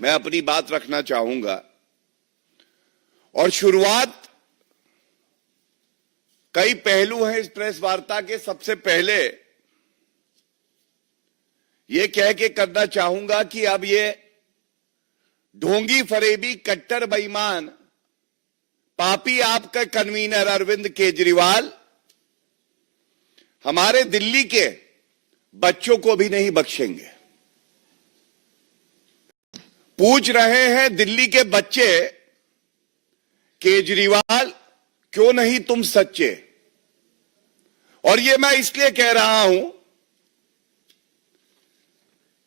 मैं अपनी बात रखना चाहूंगा और शुरुआत कई पहलू हैं इस प्रेस वार्ता के। सबसे पहले ये कह के करना चाहूंगा कि अब ये ढोंगी फरेबी कट्टर बेईमान पापी आपका कन्वीनर अरविंद केजरीवाल हमारे दिल्ली के बच्चों को भी नहीं बख्शेंगे। पूछ रहे हैं दिल्ली के बच्चे, केजरीवाल क्यों नहीं तुम सच्चे? और ये मैं इसलिए कह रहा हूं,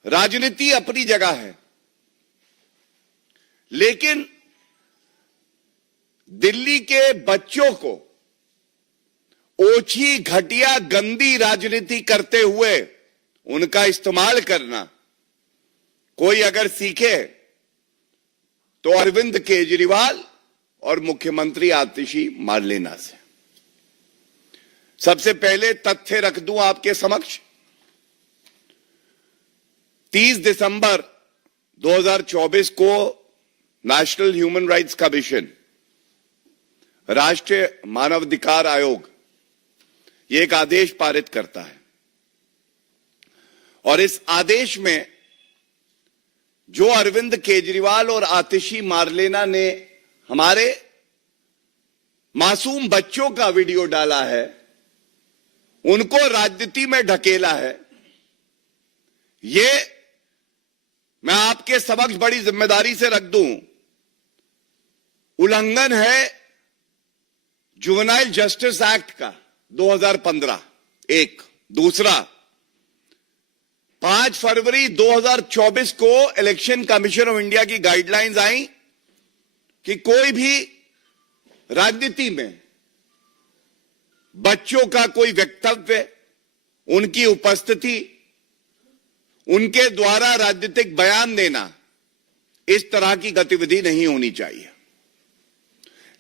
राजनीति अपनी जगह है, लेकिन दिल्ली के बच्चों को ओछी घटिया गंदी राजनीति करते हुए उनका इस्तेमाल करना कोई अगर सीखे तो अरविंद केजरीवाल और मुख्यमंत्री आतिशी मार्लेना से। सबसे पहले तथ्य रख दूं आपके समक्ष। 30 दिसंबर 2024 को नेशनल ह्यूमन राइट्स कमीशन, राष्ट्रीय मानवाधिकार आयोग, ये एक आदेश पारित करता है और इस आदेश में जो अरविंद केजरीवाल और आतिशी मार्लेना ने हमारे मासूम बच्चों का वीडियो डाला है, उनको राजनीति में ढकेला है, ये मैं आपके समक्ष बड़ी जिम्मेदारी से रख दूं, उल्लंघन है जुवेनाइल जस्टिस एक्ट का 2015। एक दूसरा, 5 फरवरी 2024 को इलेक्शन कमीशन ऑफ इंडिया की गाइडलाइंस आई कि कोई भी राजनीति में बच्चों का कोई वक्तव्य, उनकी उपस्थिति, उनके द्वारा राजनीतिक बयान देना, इस तरह की गतिविधि नहीं होनी चाहिए।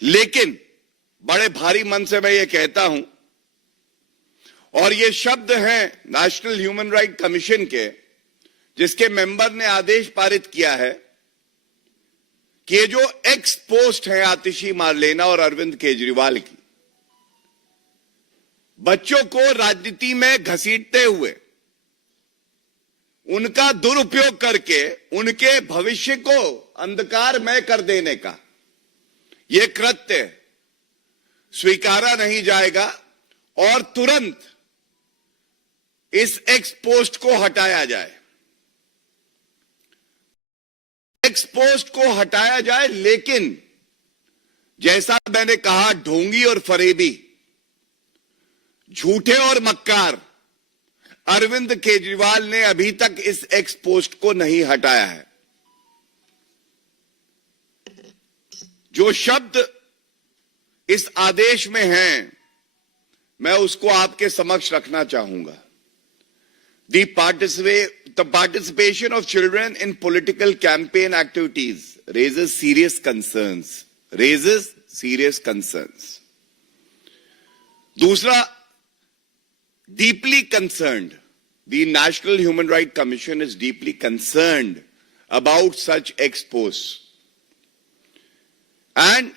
लेकिन बड़े भारी मन से मैं ये कहता हूं, और ये शब्द हैं नेशनल ह्यूमन राइट कमीशन के, जिसके मेंबर ने आदेश पारित किया है कि ये जो एक्स पोस्ट है आतिशी मार्लेना और अरविंद केजरीवाल की, बच्चों को राजनीति में घसीटते हुए उनका दुरुपयोग करके उनके भविष्य को अंधकारमय कर देने का यह कृत्य स्वीकारा नहीं जाएगा और तुरंत इस एक्स पोस्ट को हटाया जाए। एक्स पोस्ट को हटाया जाए, लेकिन जैसा मैंने कहा, ढोंगी और फरेबी, झूठे और मक्कार अरविंद केजरीवाल ने अभी तक इस एक्स पोस्ट को नहीं हटाया है। जो शब्द इस आदेश में हैं, मैं उसको आपके समक्ष रखना चाहूंगा। The participation of children in political campaign activities raises serious concerns. दूसरा, deeply concerned. The National Human Rights Commission is deeply concerned about such exposed. And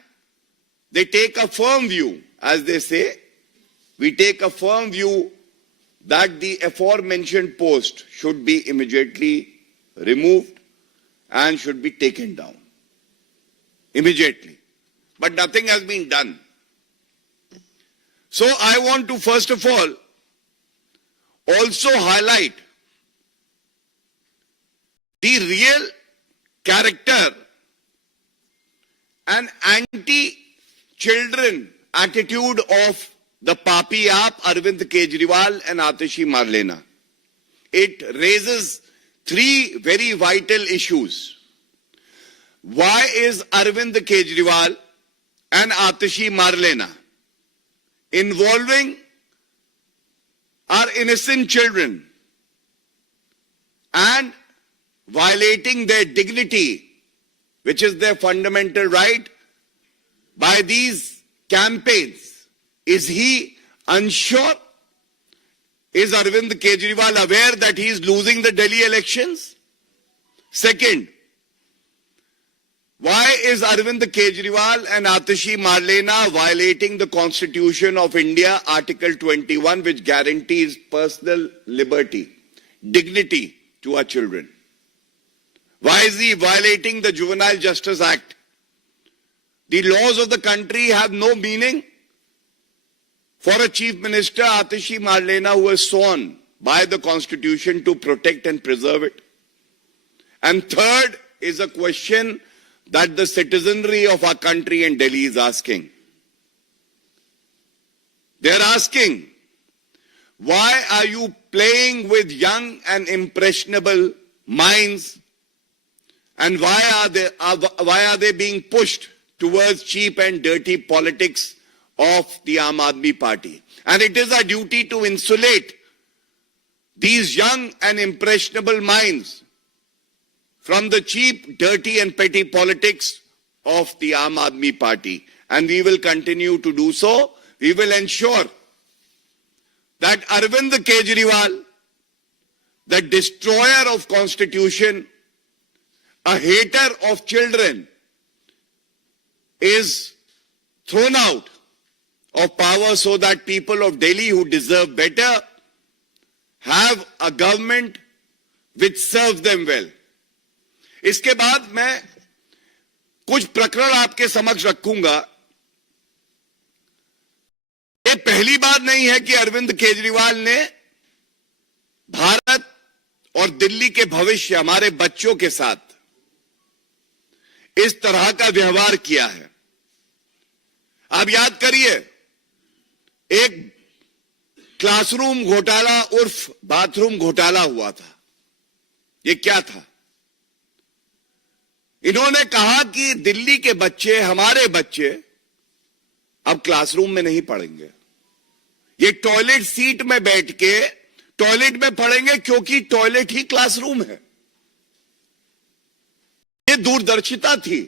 they take a firm view, as they say, we take a firm view that the aforementioned post should be immediately removed and should be taken down. Immediately. But nothing has been done. So I want to first of all also highlight the real character and anti-children attitude of the Papi Aap, Arvind Kejriwal and Atishi Marlena. It raises 3 very vital issues. Why is Arvind Kejriwal and Atishi Marlena involving our innocent children and violating their dignity, which is their fundamental right, by these campaigns? Is he unsure? Is Arvind Kejriwal aware that he is losing the Delhi elections? Second, Why is Arvind Kejriwal and Atashi Marlena violating the Constitution of India, Article 21, which guarantees personal liberty, dignity to our children? Why is he violating the Juvenile Justice Act? The laws of the country have no meaning for a Chief Minister, Atashi Marlena, who has sworn by the Constitution to protect and preserve it. And third is a question that the citizenry of our country and Delhi is asking. They're asking, why are you playing with young and impressionable minds, and why are they being pushed towards cheap and dirty politics of the Aam Aadmi Party? And it is our duty to insulate these young and impressionable minds from the cheap, dirty and petty politics of the Aam Aadmi Party. And we will continue to do so. We will ensure that Arvind Kejriwal, the destroyer of Constitution, a hater of children, is thrown out of power so that people of Delhi who deserve better have a government which serves them well. इसके बाद मैं कुछ प्रकरण आपके समक्ष रखूंगा। ये पहली बार नहीं है कि अरविंद केजरीवाल ने भारत और दिल्ली के भविष्य, हमारे बच्चों के साथ इस तरह का व्यवहार किया है। आप याद करिए, एक क्लासरूम घोटाला उर्फ बाथरूम घोटाला हुआ था। ये क्या था? इन्होंने कहा कि दिल्ली के बच्चे, हमारे बच्चे अब क्लासरूम में नहीं पढ़ेंगे, ये टॉयलेट सीट में बैठ के टॉयलेट में पढ़ेंगे, क्योंकि टॉयलेट ही क्लासरूम है। ये दूरदर्शिता थी।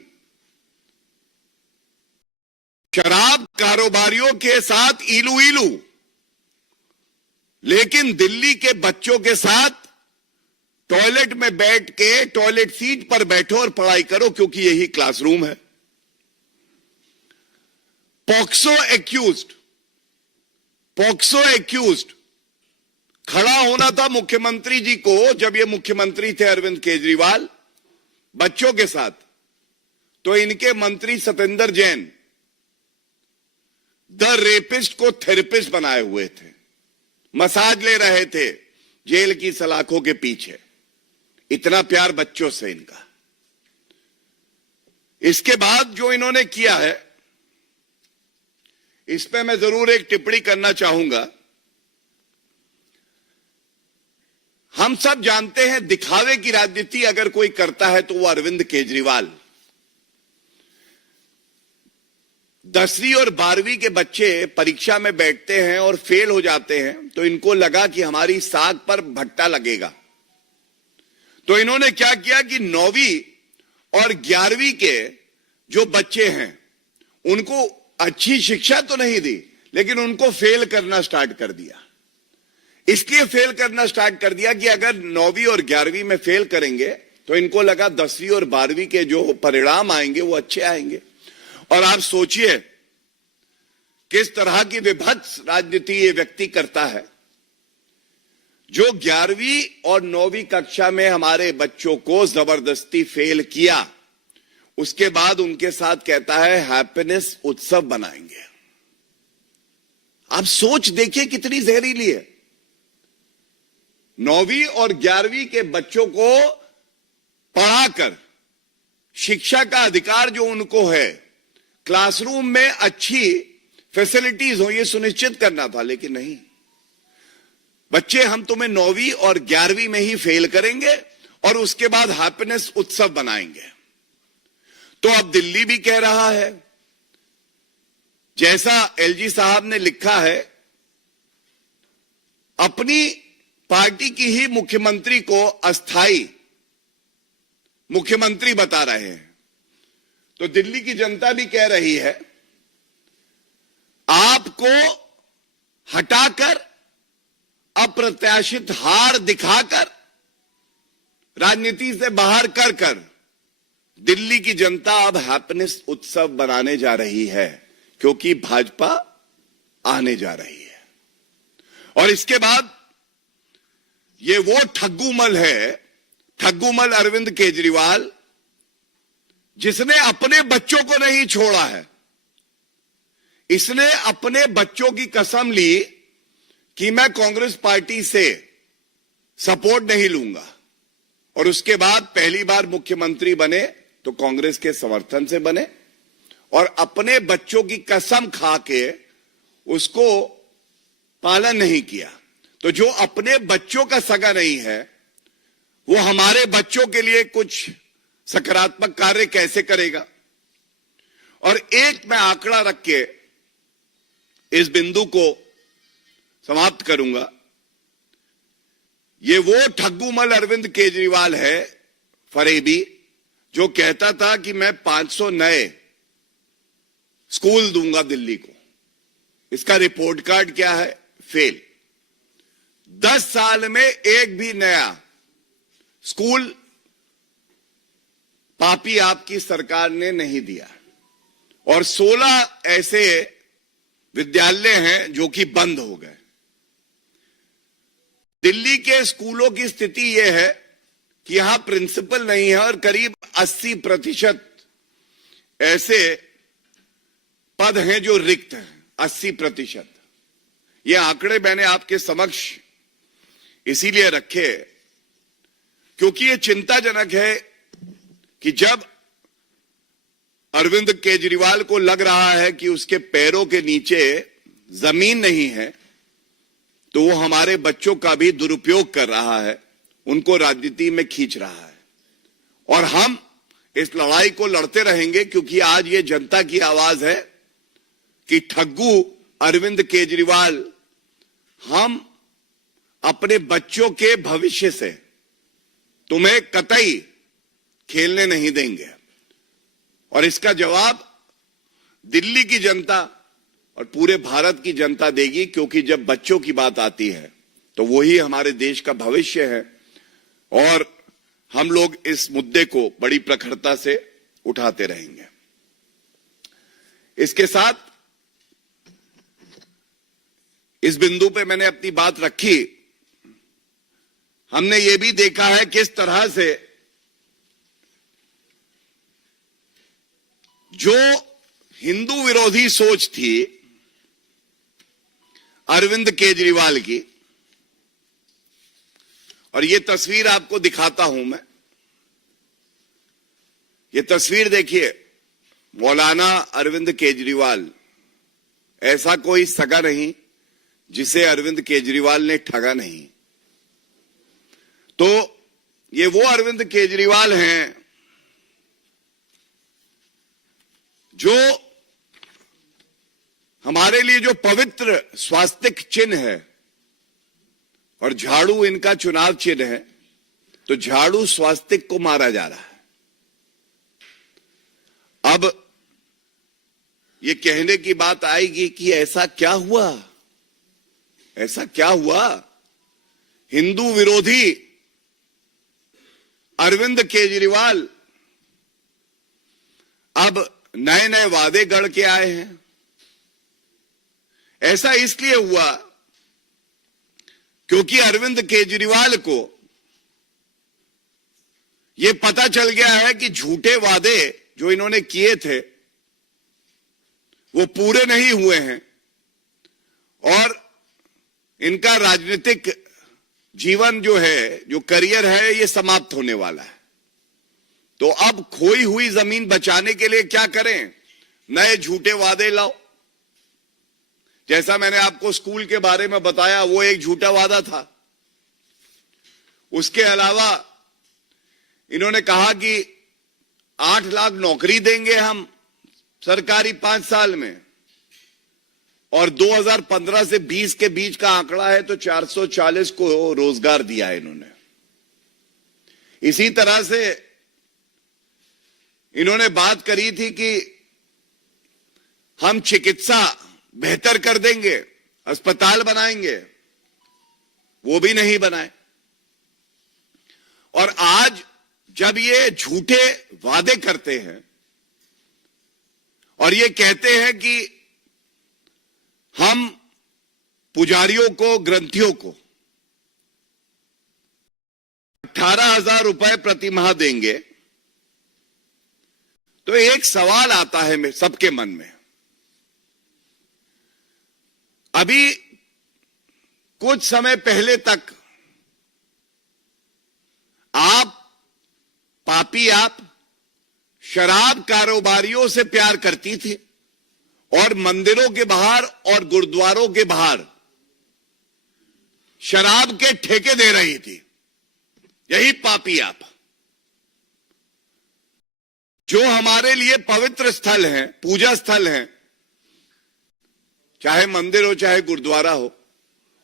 शराब कारोबारियों के साथ इलू इलू, लेकिन दिल्ली के बच्चों के साथ टॉयलेट में बैठ के टॉयलेट सीट पर बैठो और पढ़ाई करो, क्योंकि यही क्लासरूम है। पॉक्सो एक्यूज्ड खड़ा होना था मुख्यमंत्री जी को, जब ये मुख्यमंत्री थे अरविंद केजरीवाल, बच्चों के साथ। तो इनके मंत्री सत्येंद्र जैन द रेपिस्ट को थेरेपिस्ट बनाए हुए थे, मसाज ले रहे थे जेल की सलाखों के पीछे। इतना प्यार बच्चों से इनका। इसके बाद जो इन्होंने किया है, इस पे मैं जरूर एक टिप्पणी करना चाहूंगा। हम सब जानते हैं, दिखावे की राजनीति अगर कोई करता है तो वो अरविंद केजरीवाल। 10वीं और 12वीं के बच्चे परीक्षा में बैठते हैं और फेल हो जाते हैं, तो इनको लगा कि हमारी साग पर भट्टा लगेगा। तो इन्होंने क्या किया कि 9वीं और 11वीं के जो बच्चे हैं उनको अच्छी शिक्षा तो नहीं दी, लेकिन उनको फेल करना स्टार्ट कर दिया। इसलिए फेल करना स्टार्ट कर दिया कि अगर 9वीं और 11वीं में फेल करेंगे तो इनको लगा 10वीं और 12वीं के जो परिणाम आएंगे वो अच्छे आएंगे। और आप सोचिए किस तरह की विभत्स राजनीति ये व्यक्ति करता है, जो 11वीं और 9वीं कक्षा में हमारे बच्चों को जबरदस्ती फेल किया, उसके बाद उनके साथ कहता है हैप्पीनेस उत्सव बनाएंगे। आप सोच देखिए कितनी जहरीली है। 9वीं और 11वीं के बच्चों को पढ़ाकर शिक्षा का अधिकार जो उनको है, क्लासरूम में अच्छी फैसिलिटीज हो, ये सुनिश्चित करना था। लेकिन नहीं, बच्चे हम तुम्हें 9वीं और 11वीं में ही फेल करेंगे और उसके बाद हैप्पीनेस उत्सव बनाएंगे। तो अब दिल्ली भी कह रहा है, जैसा एलजी साहब ने लिखा है, अपनी पार्टी की ही मुख्यमंत्री को अस्थाई मुख्यमंत्री बता रहे हैं। तो दिल्ली की जनता भी कह रही है, आपको हटाकर, अप्रत्याशित हार दिखाकर, राजनीति से बाहर कर दिल्ली की जनता अब हैप्पीनेस उत्सव बनाने जा रही है, क्योंकि भाजपा आने जा रही है। और इसके बाद ये वो ठग्गूमल है, ठग्गूमल अरविंद केजरीवाल, जिसने अपने बच्चों को नहीं छोड़ा है। इसने अपने बच्चों की कसम ली कि मैं कांग्रेस पार्टी से सपोर्ट नहीं लूंगा, और उसके बाद पहली बार मुख्यमंत्री बने तो कांग्रेस के समर्थन से बने, और अपने बच्चों की कसम खा के उसको पालन नहीं किया। तो जो अपने बच्चों का सगा नहीं है, वो हमारे बच्चों के लिए कुछ सकारात्मक कार्य कैसे करेगा। और एक मैं आंकड़ा रख के इस बिंदु को समाप्त करूंगा। ये वो ठग्गूमल अरविंद केजरीवाल है, फरेबी, जो कहता था कि मैं 500 नए स्कूल दूंगा दिल्ली को। इसका रिपोर्ट कार्ड क्या है? फेल। 10 साल में एक भी नया स्कूल पापी आपकी सरकार ने नहीं दिया, और 16 ऐसे विद्यालय हैं जो कि बंद हो गए। दिल्ली के स्कूलों की स्थिति यह है कि यहां प्रिंसिपल नहीं है, और करीब 80% ऐसे पद हैं जो रिक्त हैं। 80%। ये आंकड़े मैंने आपके समक्ष इसीलिए रखे क्योंकि ये चिंताजनक है कि जब अरविंद केजरीवाल को लग रहा है कि उसके पैरों के नीचे जमीन नहीं है, तो वो हमारे बच्चों का भी दुरुपयोग कर रहा है, उनको राजनीति में खींच रहा है। और हम इस लड़ाई को लड़ते रहेंगे, क्योंकि आज ये जनता की आवाज है कि ठग्गू अरविंद केजरीवाल, हम अपने बच्चों के भविष्य से तुम्हें कतई खेलने नहीं देंगे। और इसका जवाब दिल्ली की जनता और पूरे भारत की जनता देगी, क्योंकि जब बच्चों की बात आती है तो वही हमारे देश का भविष्य है, और हम लोग इस मुद्दे को बड़ी प्रखरता से उठाते रहेंगे। इसके साथ इस बिंदु पे मैंने अपनी बात रखी। हमने ये भी देखा है किस तरह से जो हिंदू विरोधी सोच थी अरविंद केजरीवाल की, और ये तस्वीर आपको दिखाता हूं मैं। ये तस्वीर देखिए, मौलाना अरविंद केजरीवाल, ऐसा कोई सगा नहीं जिसे अरविंद केजरीवाल ने ठगा नहीं। तो ये वो अरविंद केजरीवाल हैं जो हमारे लिए जो पवित्र स्वास्तिक चिन्ह है, और झाड़ू इनका चुनाव चिन्ह है, तो झाड़ू स्वास्तिक को मारा जा रहा है। अब ये कहने की बात आएगी कि ऐसा क्या हुआ, ऐसा क्या हुआ। हिंदू विरोधी अरविंद केजरीवाल अब नए नए वादे गढ़ के आए हैं। ऐसा इसलिए हुआ क्योंकि अरविंद केजरीवाल को यह पता चल गया है कि झूठे वादे जो इन्होंने किए थे वो पूरे नहीं हुए हैं, और इनका राजनीतिक जीवन जो है, जो करियर है, ये समाप्त होने वाला है। तो अब खोई हुई जमीन बचाने के लिए क्या करें? नए झूठे वादे लाओ। जैसा मैंने आपको स्कूल के बारे में बताया, वो एक झूठा वादा था। उसके अलावा इन्होंने कहा कि 8 लाख नौकरी देंगे हम सरकारी 5 साल में, और 2015 से 20 के बीच का आंकड़ा है तो 440 को रोजगार दिया है इन्होंने। इसी तरह से इन्होंने बात करी थी कि हम चिकित्सा बेहतर कर देंगे, अस्पताल बनाएंगे, वो भी नहीं बनाए। और आज जब ये झूठे वादे करते हैं और ये कहते हैं कि हम पुजारियों को, ग्रंथियों को 18,000 रुपए प्रति माह देंगे, तो एक सवाल आता है सबके मन में। अभी कुछ समय पहले तक आप शराब कारोबारियों से प्यार करती थी और मंदिरों के बाहर और गुरुद्वारों के बाहर शराब के ठेके दे रही थी। यही पापी आप, जो हमारे लिए पवित्र स्थल हैं, पूजा स्थल हैं, चाहे मंदिर हो चाहे गुरुद्वारा हो,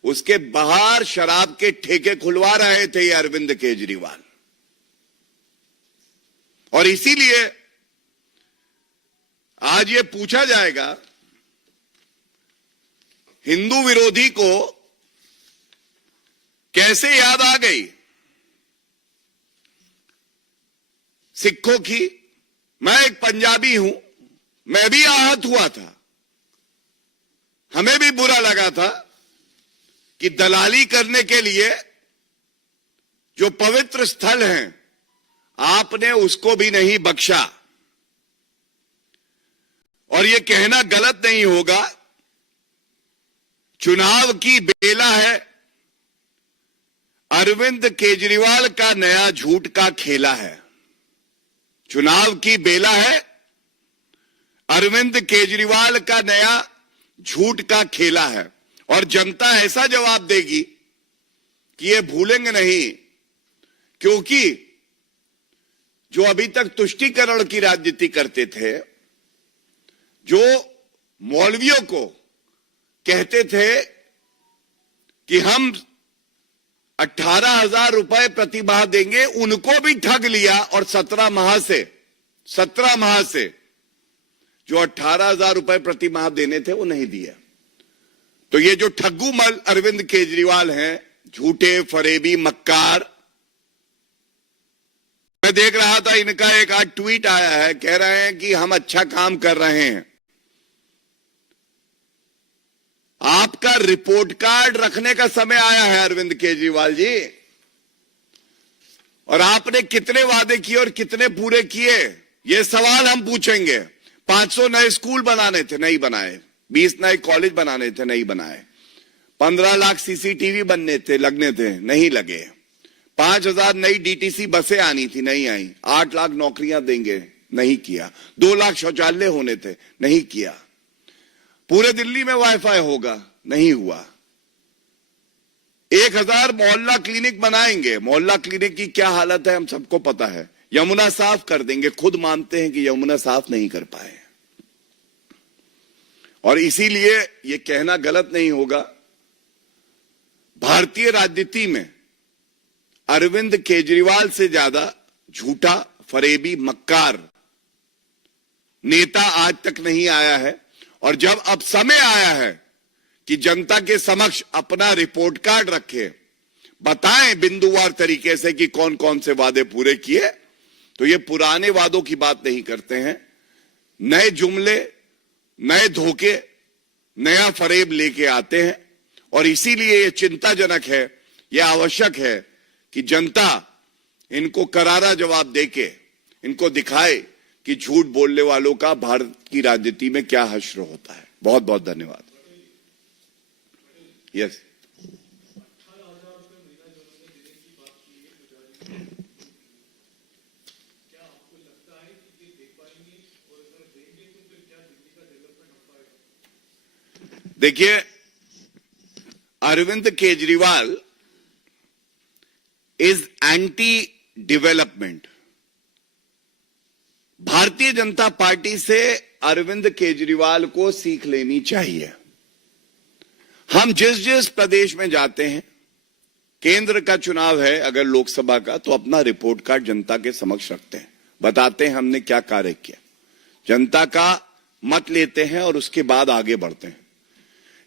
उसके बाहर शराब के ठेके खुलवा रहे थे ये अरविंद केजरीवाल। और इसीलिए आज ये पूछा जाएगा, हिंदू विरोधी को कैसे याद आ गई सिखों की। मैं एक पंजाबी हूं, मैं भी आहत हुआ था, हमें भी बुरा लगा था कि दलाली करने के लिए जो पवित्र स्थल हैं आपने उसको भी नहीं बख्शा। और यह कहना गलत नहीं होगा, चुनाव की बेला है, अरविंद केजरीवाल का नया झूठ का खेला है। चुनाव की बेला है, अरविंद केजरीवाल का नया झूठ का खेला है। और जनता ऐसा जवाब देगी कि ये भूलेंगे नहीं, क्योंकि जो अभी तक तुष्टीकरण की राजनीति करते थे, जो मौलवियों को कहते थे कि हम 18,000 रुपए प्रति माह देंगे, उनको भी ठग लिया और 17 माह से जो 18,000 रुपए प्रति माह देने थे वो नहीं दिया। तो ये जो ठग्गू मल अरविंद केजरीवाल हैं, झूठे फरेबी मक्कार, मैं देख रहा था इनका एक आज ट्वीट आया है, कह रहे हैं कि हम अच्छा काम कर रहे हैं। आपका रिपोर्ट कार्ड रखने का समय आया है अरविंद केजरीवाल जी, और आपने कितने वादे किए और कितने पूरे किए, ये सवाल हम पूछेंगे। 500 नए स्कूल बनाने थे, नहीं बनाए। 20 नए कॉलेज बनाने थे, नहीं बनाए। 15 लाख सीसीटीवी बनने थे, लगने थे, नहीं लगे। 5,000 नई डीटीसी बसें आनी थी, नहीं आई। 8 लाख नौकरियां देंगे, नहीं किया। 2 लाख शौचालय होने थे, नहीं किया। पूरे दिल्ली में वाईफाई होगा, नहीं हुआ। 1000 मोहल्ला क्लिनिक बनाएंगे, मोहल्ला क्लिनिक की क्या हालत है हम सबको पता है। यमुना साफ कर देंगे, खुद मानते हैं कि यमुना साफ नहीं कर पाए। और इसीलिए यह कहना गलत नहीं होगा, भारतीय राजनीति में अरविंद केजरीवाल से ज्यादा झूठा फरेबी मक्कार नेता आज तक नहीं आया है। और जब अब समय आया है कि जनता के समक्ष अपना रिपोर्ट कार्ड रखे, बताएं बिंदुवार तरीके से कि कौन कौन से वादे पूरे किए, तो ये पुराने वादों की बात नहीं करते हैं। नए जुमले, नए धोखे, नया फरेब लेके आते हैं। और इसीलिए ये चिंताजनक है, यह आवश्यक है कि जनता इनको करारा जवाब देके इनको दिखाए कि झूठ बोलने वालों का भारत की राजनीति में क्या हश्र होता है। बहुत बहुत धन्यवाद। यस, देखिए, Arvind Kejriwal is anti development. Bharatiya Janata party से अरविंद केजरीवाल को सीख लेनी चाहिए। हम जिस जिस प्रदेश में जाते हैं, केंद्र का चुनाव है अगर लोकसभा का, तो अपना रिपोर्ट कार्ड जनता के समक्ष रखते हैं, बताते हैं हमने क्या कार्य किया, जनता का मत लेते हैं और उसके बाद आगे बढ़ते हैं।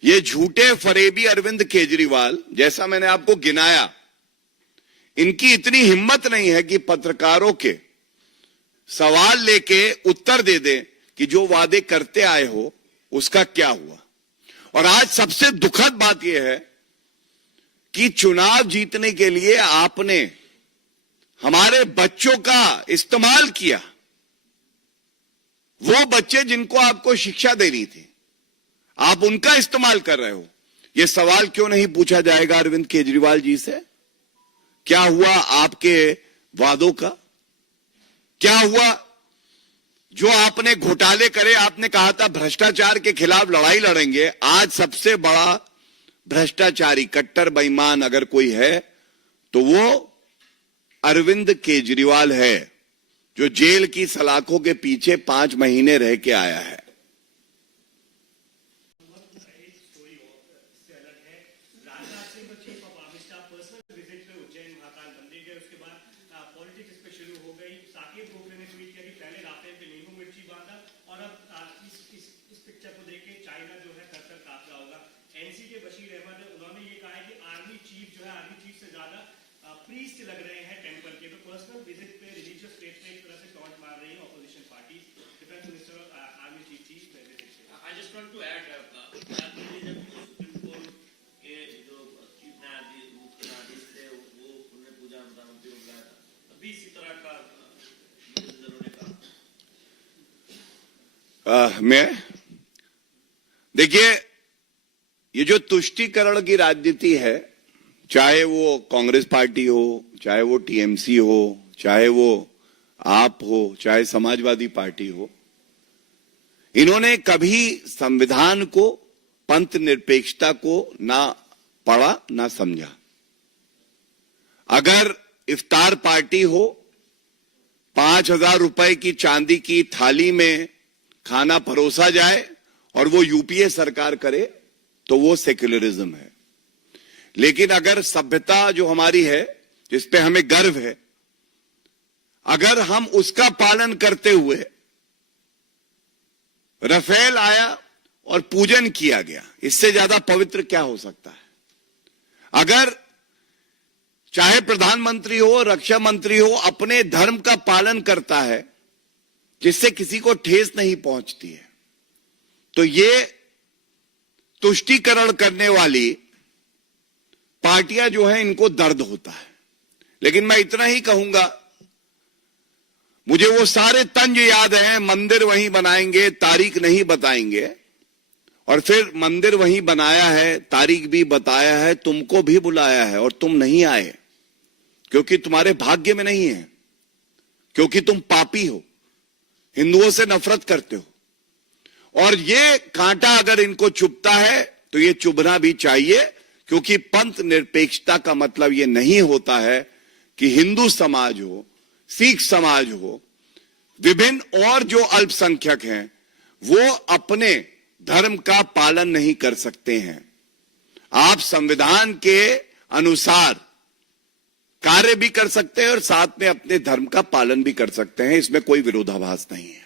ये झूठे फरेबी अरविंद केजरीवाल, जैसा मैंने आपको गिनाया, इनकी इतनी हिम्मत नहीं है कि पत्रकारों के सवाल लेके उत्तर दे दें कि जो वादे करते आए हो उसका क्या हुआ। और आज सबसे दुखद बात यह है कि चुनाव जीतने के लिए आपने हमारे बच्चों का इस्तेमाल किया। वो बच्चे जिनको आपको शिक्षा देनी थी, आप उनका इस्तेमाल कर रहे हो। यह सवाल क्यों नहीं पूछा जाएगा अरविंद केजरीवाल जी से? क्या हुआ आपके वादों का? क्या हुआ जो आपने घोटाले करे? आपने कहा था भ्रष्टाचार के खिलाफ लड़ाई लड़ेंगे। आज सबसे बड़ा भ्रष्टाचारी, कट्टर बेईमान अगर कोई है तो वो अरविंद केजरीवाल है, जो जेल की सलाखों के पीछे 5 महीने रह के आया है। लग रहे हैं टेंपल के, तो पर्सनल विजिट पे रिलीजियस स्टेट पे एक तरह से टॉन्ट मार रही है ऑपोजिशन पार्टी। डिफेंस मिनिस्टर और आर्मी चीफ की विजिट पे। I just want to add Supreme Court के जो चीफ न्यायाधीश मुख्य न्यायाधीश थे वो उन्होंने पूजा प्रधानमंत्री को बुलाया था, अभी इसी तरह का मैं देखिए, ये जो तुष्टीकरण की राजनीति है, चाहे वो कांग्रेस पार्टी हो, चाहे वो टीएमसी हो, चाहे वो आप हो, चाहे समाजवादी पार्टी हो, इन्होंने कभी संविधान को, पंथ निरपेक्षता को ना पढ़ा ना समझा। अगर इफ्तार पार्टी हो, 5,000 रुपए की चांदी की थाली में खाना परोसा जाए और वो यूपीए सरकार करे तो वो सेक्युलरिज्म है। लेकिन अगर सभ्यता जो हमारी है, जिस पे हमें गर्व है, अगर हम उसका पालन करते हुए राफेल आया और पूजन किया गया, इससे ज्यादा पवित्र क्या हो सकता है? अगर चाहे प्रधानमंत्री हो, रक्षा मंत्री हो, अपने धर्म का पालन करता है जिससे किसी को ठेस नहीं पहुंचती है, तो ये तुष्टीकरण करने वाली पार्टियां जो है इनको दर्द होता है। लेकिन मैं इतना ही कहूंगा, मुझे वो सारे तंज याद हैं, मंदिर वहीं बनाएंगे, तारीख नहीं बताएंगे, और फिर मंदिर वहीं बनाया है, तारीख भी बताया है, तुमको भी बुलाया है और तुम नहीं आए क्योंकि तुम्हारे भाग्य में नहीं है, क्योंकि तुम पापी हो, हिंदुओं से नफरत करते हो। और ये कांटा अगर इनको चुभता है तो ये चुभना भी चाहिए, क्योंकि पंथ निरपेक्षता का मतलब ये नहीं होता है कि हिंदू समाज हो, सिख समाज हो, विभिन्न और जो अल्पसंख्यक हैं वो अपने धर्म का पालन नहीं कर सकते हैं। आप संविधान के अनुसार कार्य भी कर सकते हैं और साथ में अपने धर्म का पालन भी कर सकते हैं, इसमें कोई विरोधाभास नहीं है।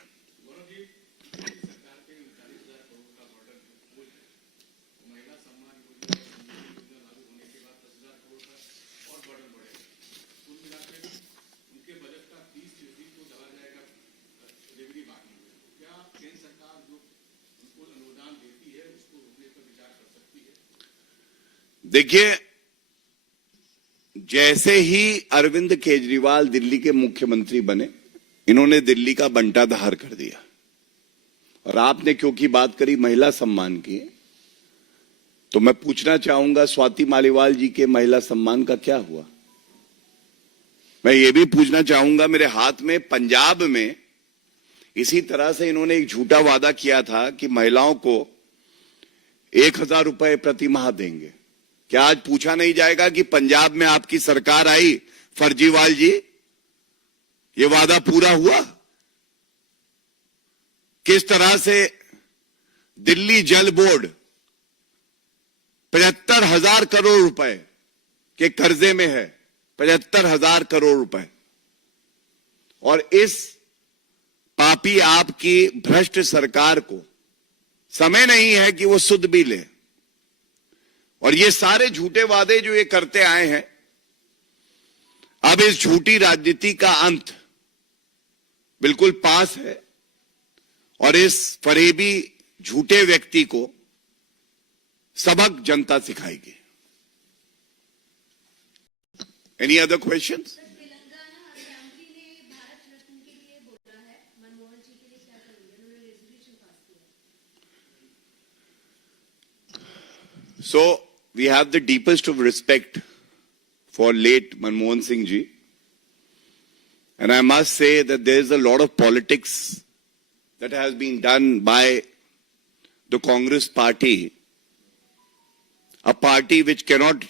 देखिए, जैसे ही अरविंद केजरीवाल दिल्ली के मुख्यमंत्री बने, इन्होंने दिल्ली का बंटाधार कर दिया। और आपने क्योंकि बात करी महिला सम्मान की, तो मैं पूछना चाहूंगा स्वाति मालीवाल जी के महिला सम्मान का क्या हुआ? मैं ये भी पूछना चाहूंगा, मेरे हाथ में पंजाब में इसी तरह से इन्होंने एक झूठा वादा किया था कि महिलाओं को 1,000 रुपए प्रति माह देंगे। क्या आज पूछा नहीं जाएगा कि पंजाब में आपकी सरकार आई, फर्जीवाल जी, ये वादा पूरा हुआ? किस तरह से दिल्ली जल बोर्ड 75,000 करोड़ रुपए के कर्जे में है, 75,000 करोड़ रुपए, और इस पापी आपकी भ्रष्ट सरकार को समय नहीं है कि वो सुध भी ले। और ये सारे झूठे वादे जो ये करते आए हैं, अब इस झूठी राजनीति का अंत बिल्कुल पास है और इस फरेबी झूठे व्यक्ति को सबक जनता सिखाएगी. Any other questions? Telangana assembly ने भारत रत्न के लिए बोला है, मनमोहन जी के लिए क्या करेंगे? उन्होंने रेजोल्यूशन पास किया. So we have the deepest of respect for late Manmohan Singh ji, and I must say that there is a lot of politics that has been done by the Congress party, a party which cannot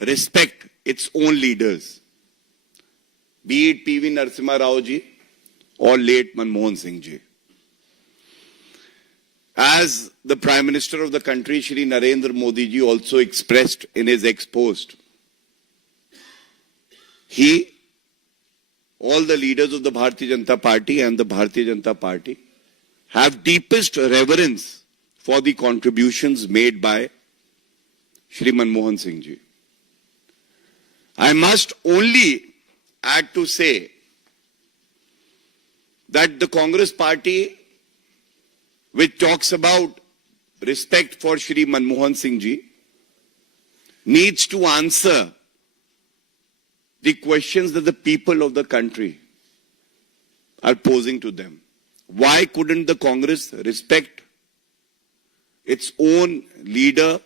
respect its own leaders, be it P.V. Narasimha Rao ji or late Manmohan Singh ji. As the Prime Minister of the country, Shri Narendra Modi ji, also expressed in his ex-post, all the leaders of the Bharatiya Janata Party and the Bharatiya Janata Party have deepest reverence for the contributions made by Shri Manmohan Singh ji. I must only add to say that the Congress party, which talks about respect for Shri Manmohan Singh ji, needs to answer the questions that the people of the country are posing to them. Why couldn't the Congress respect its own leader,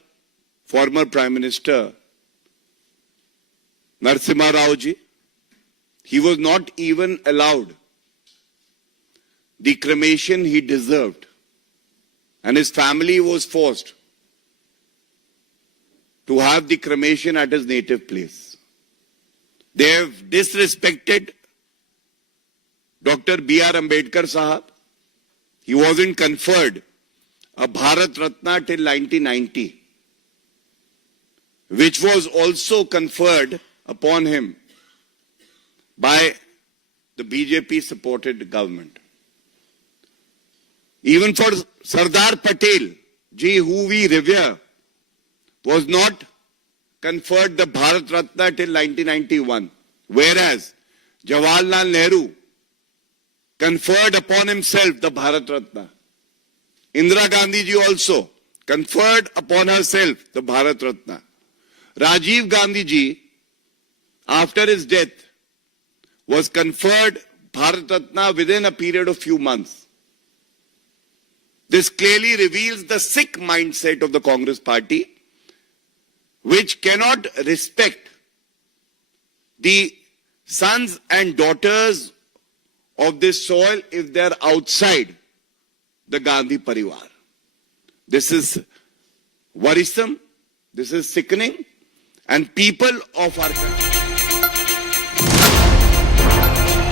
former Prime Minister Narasimha Rao ji? He was not even allowed the cremation he deserved, and his family was forced to have the cremation at his native place. They have disrespected Dr. B.R. Ambedkar Sahab. He wasn't conferred a Bharat Ratna till 1990, which was also conferred upon him by the BJP supported government. Even for Sardar Patel ji, who we revere, was not conferred the Bharat Ratna till 1991, whereas Jawaharlal Nehru conferred upon himself the Bharat Ratna. Indira Gandhi ji also conferred upon herself the Bharat Ratna. Rajiv Gandhi ji, after his death, was conferred Bharat Ratna within a period of few months. This clearly reveals the sick mindset of the Congress party, which cannot respect the sons and daughters of this soil if they are outside the Gandhi Parivar. This is worrisome, this is sickening, and people of our country